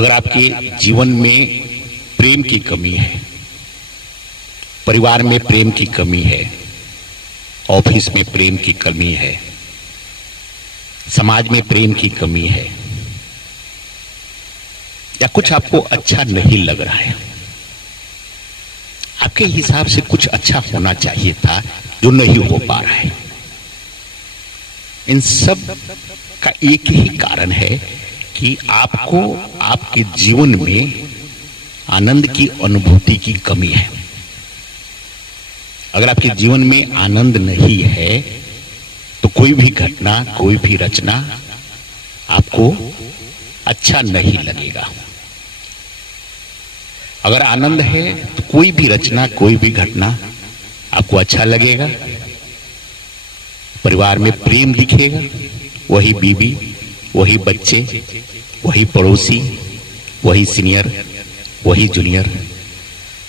अगर आपके जीवन में प्रेम की कमी है, परिवार में प्रेम की कमी है, ऑफिस में प्रेम की कमी है, समाज में प्रेम की कमी है, या कुछ आपको अच्छा नहीं लग रहा है, आपके हिसाब से कुछ अच्छा होना चाहिए था जो नहीं हो पा रहा है, इन सब का एक ही कारण है कि आपको आपके जीवन में आनंद की अनुभूति की कमी है। अगर आपके जीवन में आनंद नहीं है तो कोई भी घटना, कोई भी रचना आपको अच्छा नहीं लगेगा। अगर आनंद है तो कोई भी रचना, कोई भी घटना आपको अच्छा लगेगा। परिवार में प्रेम दिखेगा, वही बीवी, वही बच्चे, वही पड़ोसी, वही सीनियर, वही जूनियर,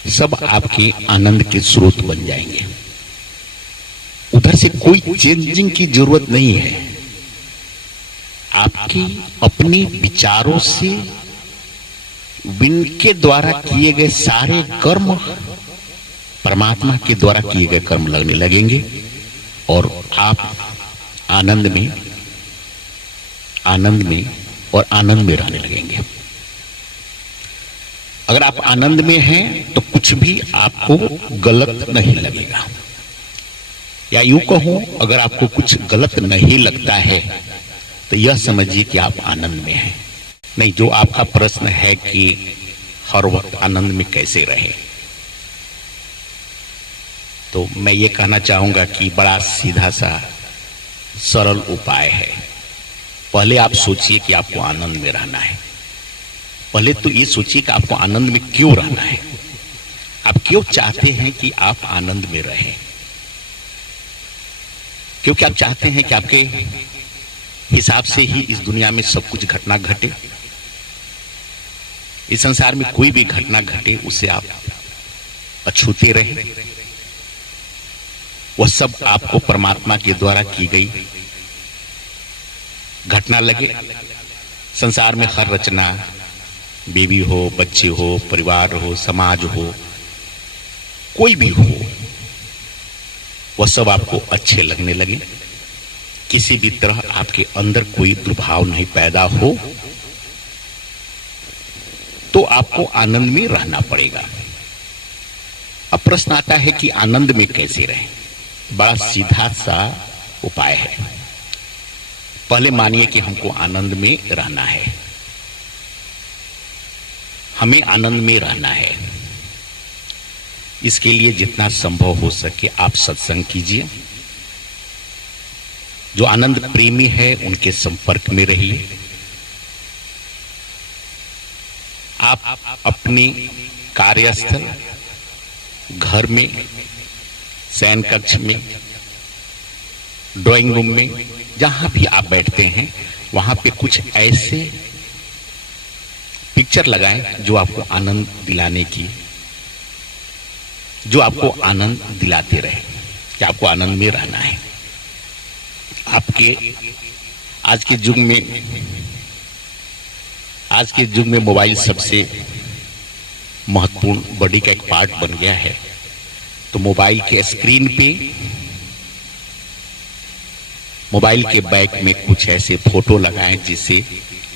सब आपके आनंद के स्रोत बन जाएंगे। उधर से कोई चेंजिंग की जरूरत नहीं है। आपकी अपनी विचारों से इनके द्वारा किए गए सारे कर्म परमात्मा के द्वारा किए गए कर्म लगने लगेंगे और आप आनंद में रहने लगेंगे। अगर आप आनंद में हैं तो कुछ भी आपको गलत नहीं लगेगा, या यूं कहूं, अगर आपको कुछ गलत नहीं लगता है तो यह समझिए कि आप आनंद में हैं। नहीं, जो आपका प्रश्न है कि हर वक्त आनंद में कैसे रहे, तो मैं ये कहना चाहूंगा कि बड़ा सीधा सा सरल उपाय है। पहले आप सोचिए कि आपको आनंद में रहना है। पहले तो ये सोचिए कि आपको आनंद में क्यों रहना है, आप क्यों चाहते हैं कि आप आनंद में रहें। क्योंकि आप चाहते हैं कि आपके हिसाब से ही इस दुनिया में सब कुछ घटना घटे, इस संसार में कोई भी घटना घटे उससे आप अछूते रहे, वह सब आपको परमात्मा के द्वारा की गई घटना लगे। संसार में हर रचना, बीवी हो, बच्चे हो, परिवार हो, समाज हो, कोई भी हो, वह सब आपको अच्छे लगने लगे। किसी भी तरह आपके अंदर कोई दुर्भाव नहीं पैदा हो, तो आपको आनंद में रहना पड़ेगा। अब प्रश्न आता है कि आनंद में कैसे रहें। बड़ा सीधा सा उपाय है। पहले मानिए कि हमको आनंद में रहना है, हमें आनंद में रहना है। इसके लिए जितना संभव हो सके आप सत्संग कीजिए। जो आनंद प्रेमी है उनके संपर्क में रहिए। आप अपने कार्यस्थल, घर में, शयन कक्ष में, ड्राइंग रूम में, जहां भी आप बैठते हैं वहां पे कुछ ऐसे पिक्चर लगाएं जो आपको आनंद दिलाने की, जो आपको आनंद दिलाते रहे कि आपको आनंद में रहना है। आपके आज के युग में मोबाइल सबसे महत्वपूर्ण बॉडी का एक पार्ट बन गया है। तो मोबाइल के स्क्रीन पे, मोबाइल के बैक में कुछ ऐसे फोटो लगाएं जिससे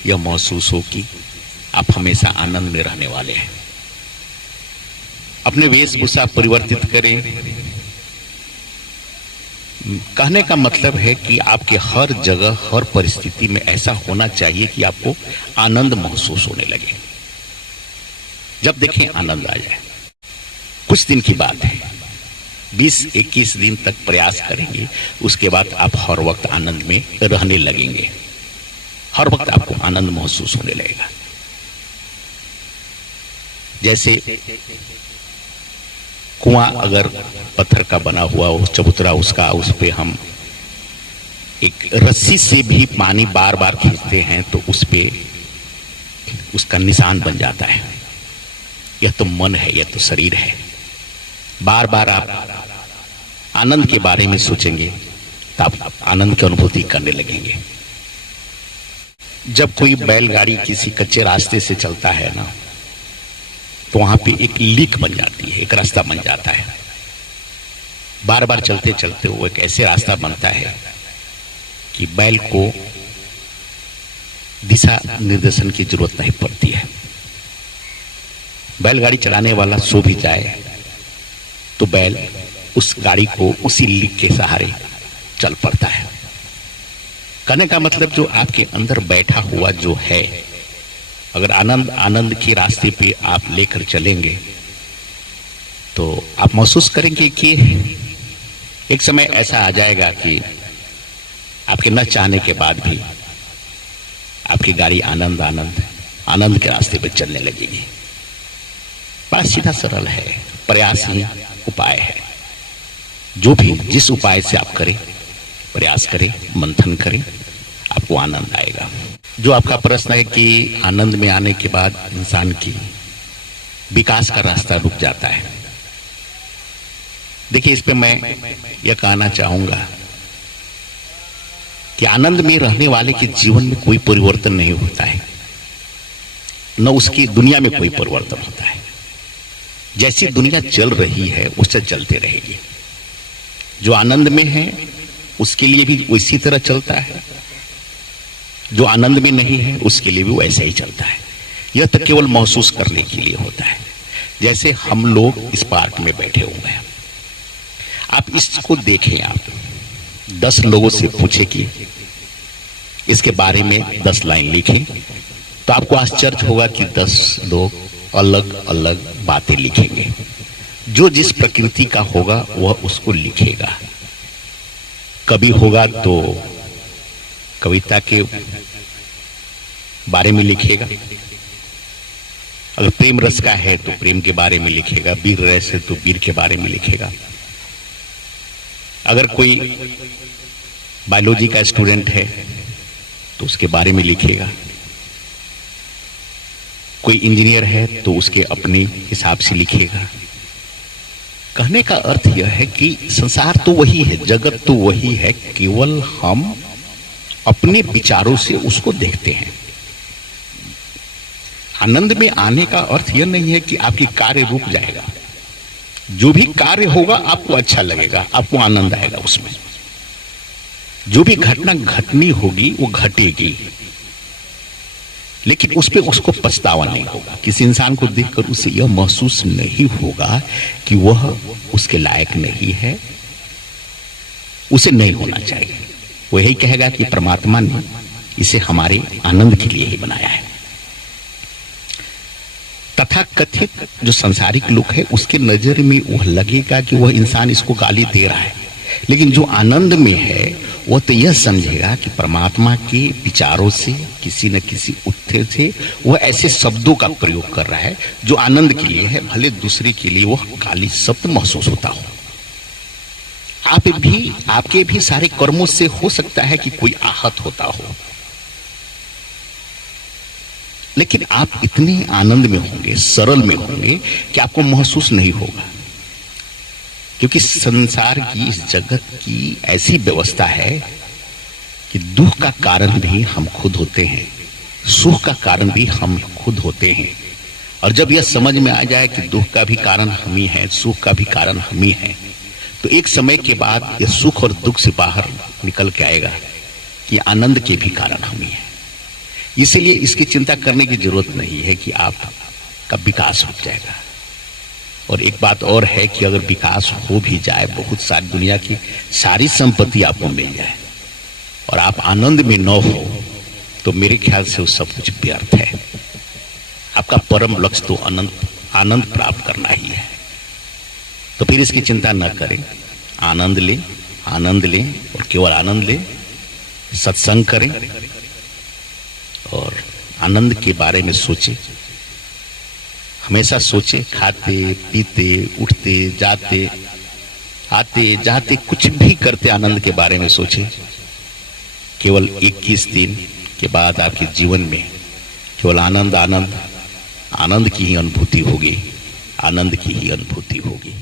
यह महसूस हो कि आप हमेशा आनंद में रहने वाले हैं। अपने वेशभूषा परिवर्तित करें। कहने का मतलब है कि आपके हर जगह, हर परिस्थिति में ऐसा होना चाहिए कि आपको आनंद महसूस होने लगे। जब देखें आनंद आ जाए। कुछ दिन की बात है, 20-21 दिन तक प्रयास करेंगे, उसके बाद आप हर वक्त आनंद में रहने लगेंगे। हर वक्त आपको आनंद महसूस होने लगेगा। जैसे कुआं अगर पत्थर का बना हुआ हो, चबूतरा उसका, उस पे हम एक रस्सी से भी पानी बार बार खींचते हैं तो उस पे उसका निशान बन जाता है। यह तो मन है, यह तो शरीर है। बार बार आप आनंद के बारे में सोचेंगे तो आप आनंद की अनुभूति करने लगेंगे। जब कोई बैलगाड़ी किसी कच्चे रास्ते से चलता है ना, तो वहां पे एक लीक बन जाती है, एक रास्ता बन जाता है। बार बार चलते चलते वो एक ऐसे रास्ता बनता है कि बैल को दिशा निर्देशन की जरूरत नहीं पड़ती है। बैलगाड़ी चलाने वाला सो भी जाए तो बैल उस गाड़ी को उसी लीक के सहारे चल पड़ता है। कहने का मतलब जो आपके अंदर बैठा हुआ जो है, अगर आनंद के रास्ते पे आप लेकर चलेंगे तो आप महसूस करेंगे कि एक समय ऐसा आ जाएगा कि आपके न चाहने के बाद भी आपकी गाड़ी आनंद के रास्ते पे चलने लगेगी। बड़ा सीधा सरल है, प्रयास ही उपाय है। जो भी जिस उपाय से आप करें, प्रयास करें, मंथन करें, आपको आनंद आएगा। जो आपका प्रश्न है कि आनंद में आने के बाद इंसान की विकास का रास्ता रुक जाता है, देखिए इस पे मैं यह कहना चाहूंगा कि आनंद में रहने वाले के जीवन में कोई परिवर्तन नहीं होता है, न उसकी दुनिया में कोई परिवर्तन होता है। जैसी दुनिया चल रही है उससे चलते रहेगी। जो आनंद में है उसके लिए भी उसी तरह चलता है, जो आनंद में नहीं है उसके लिए भी वैसा ही चलता है। यह तो केवल महसूस करने के लिए होता है। जैसे हम लोग इस पार्क में बैठे हुए हैं, आप इसको देखें, आप 10 लोगों से पूछे कि इसके बारे में 10 लाइन लिखें, तो आपको आश्चर्य होगा कि 10 लोग अलग अलग बातें लिखेंगे। जो जिस प्रकृति का होगा वह उसको लिखेगा। कवि होगा तो कविता के बारे में लिखेगा, अगर प्रेम रस का है तो प्रेम के बारे में लिखेगा, वीर रस है तो वीर के बारे में लिखेगा। अगर कोई बायोलॉजी का स्टूडेंट है तो उसके बारे में लिखेगा, कोई इंजीनियर है तो उसके अपने हिसाब से लिखेगा। कहने का अर्थ यह है कि संसार तो वही है, जगत तो वही है, केवल हम अपने विचारों से उसको देखते हैं। आनंद में आने का अर्थ यह नहीं है कि आपकी कार्य रुक जाएगा। जो भी कार्य होगा आपको अच्छा लगेगा, आपको आनंद आएगा उसमें। जो भी घटना घटनी होगी वो घटेगी, लेकिन उस पे उसको पछतावा नहीं होगा। किसी इंसान को देखकर उसे यह महसूस नहीं होगा कि वह उसके लायक नहीं है, उसे नहीं होना चाहिए। वो यही कहेगा कि परमात्मा ने इसे हमारे आनंद के लिए ही बनाया है। तथा कथित जो संसारिक लोग है उसके नजर में वह लगेगा कि वह इंसान इसको गाली दे रहा है, लेकिन जो आनंद में है वो तो यह समझेगा कि परमात्मा के विचारों से किसी न किसी उत्तर से वह ऐसे शब्दों का प्रयोग कर रहा है जो आनंद के लिए है, भले दूसरे के लिए वह गाली शब्द महसूस होता हो। आपके भी सारे कर्मों से हो सकता है कि कोई आहत होता हो, लेकिन आप इतने आनंद में होंगे, सरल में होंगे कि आपको महसूस नहीं होगा। क्योंकि संसार की, इस जगत की ऐसी व्यवस्था है कि दुख का कारण भी हम खुद होते हैं, सुख का कारण भी हम खुद होते हैं। और जब यह समझ में आ जाए कि दुख का भी कारण हम ही है, सुख का भी कारण हम ही है, तो एक समय के बाद यह सुख और दुख से बाहर निकल के आएगा कि आनंद के भी कारण हम ही है। इसीलिए इसकी चिंता करने की जरूरत नहीं है कि आपका विकास हो जाएगा। और एक बात और है कि अगर विकास हो भी जाए, बहुत सारी दुनिया की सारी संपत्ति आपको मिल जाए और आप आनंद में न हो, तो मेरे ख्याल से वो सब कुछ व्यर्थ है। आपका परम लक्ष्य तो आनंद प्राप्त करना ही है। तो फिर इसकी चिंता न करें, आनंद लें और केवल आनंद लें, सत्संग करें और आनंद के बारे में सोचें। हमेशा सोचे, खाते पीते उठते जाते आते जाते कुछ भी करते आनंद के बारे में सोचे। केवल 21 दिन के बाद आपके जीवन में केवल आनंद की ही अनुभूति होगी, आनंद की ही अनुभूति होगी।